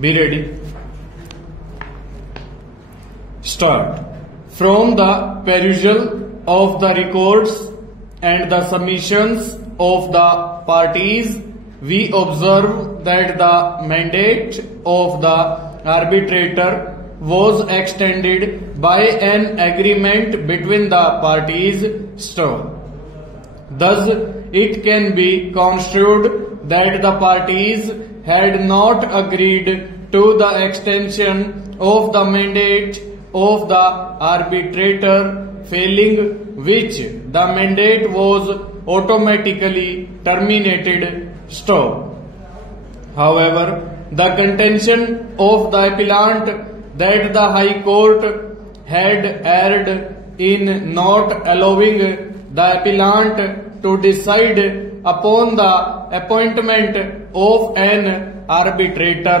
Be ready. Start. From the perusal of the records and the submissions of the parties, we observe that the mandate of the arbitrator was extended by an agreement between the parties. Thus, it can be construed that the parties had not agreed to the extension of the mandate of the arbitrator, failing which the mandate was automatically terminated. However, the contention of the appellant that the High Court had erred in not allowing the appellant to decide upon the appointment of an arbitrator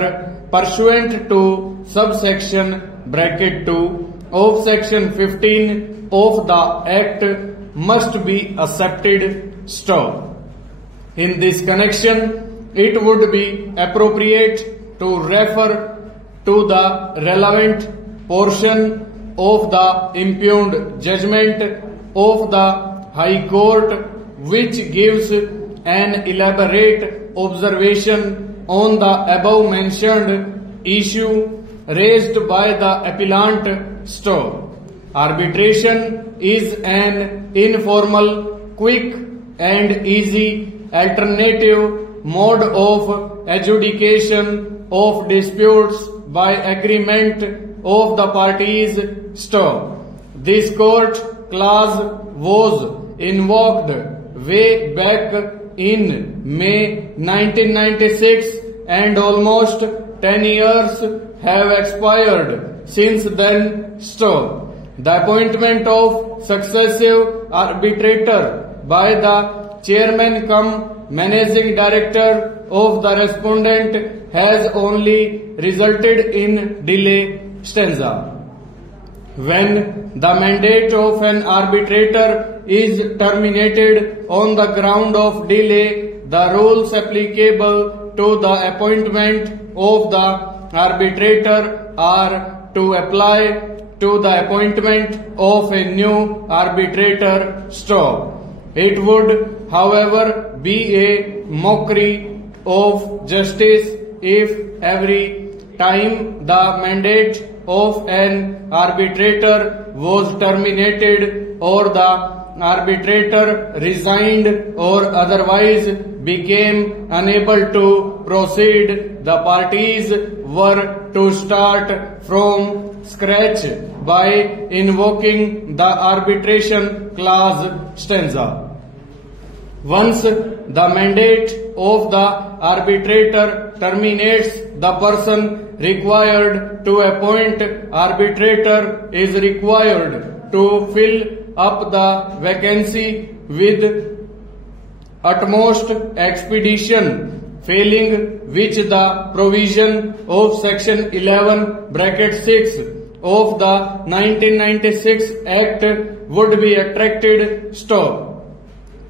pursuant to subsection bracket 2 of section 15 of the Act must be accepted. In this connection, it would be appropriate to refer to the relevant portion of the impugned judgment of the High Court, which gives an elaborate observation on the above mentioned issue raised by the appellant. Arbitration is an informal, quick and easy alternative mode of adjudication of disputes by agreement of the parties. This court clause was invoked way back in May 1996 and almost 10 years have expired since then. The appointment of successive arbitrator by the chairman cum managing director of the respondent has only resulted in delay. When the mandate of an arbitrator is terminated on the ground of delay, the rules applicable to the appointment of the arbitrator are to apply to the appointment of a new arbitrator. It would, however, be a mockery of justice if every time the mandate of an arbitrator was terminated or the arbitrator resigned or otherwise became unable to proceed, the parties were to start from scratch by invoking the arbitration clause. Once the mandate of the arbitrator terminates, the person required to appoint arbitrator is required to fill up the vacancy with utmost expedition, failing which the provision of section 11 bracket 6 of the 1996 Act would be attracted.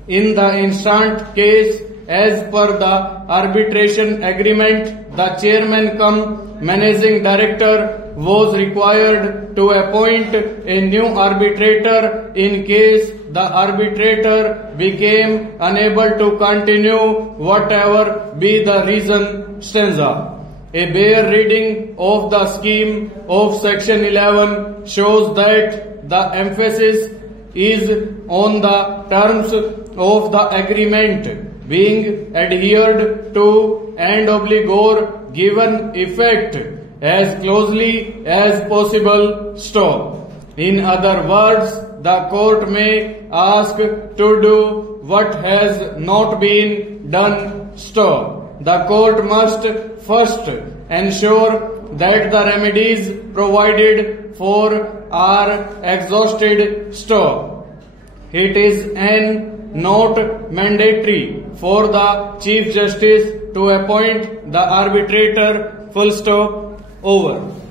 In the instant case, as per the arbitration agreement, the chairman cum managing director was required to appoint a new arbitrator in case the arbitrator became unable to continue whatever be the reason. A bare reading of the scheme of section 11 shows that the emphasis is on the terms of the agreement being adhered to and obligor given effect as closely as possible. In other words, the court may ask to do what has not been done. The court must first ensure that the remedies provided for are exhausted. It is not mandatory for the Chief Justice to appoint the arbitrator. Over.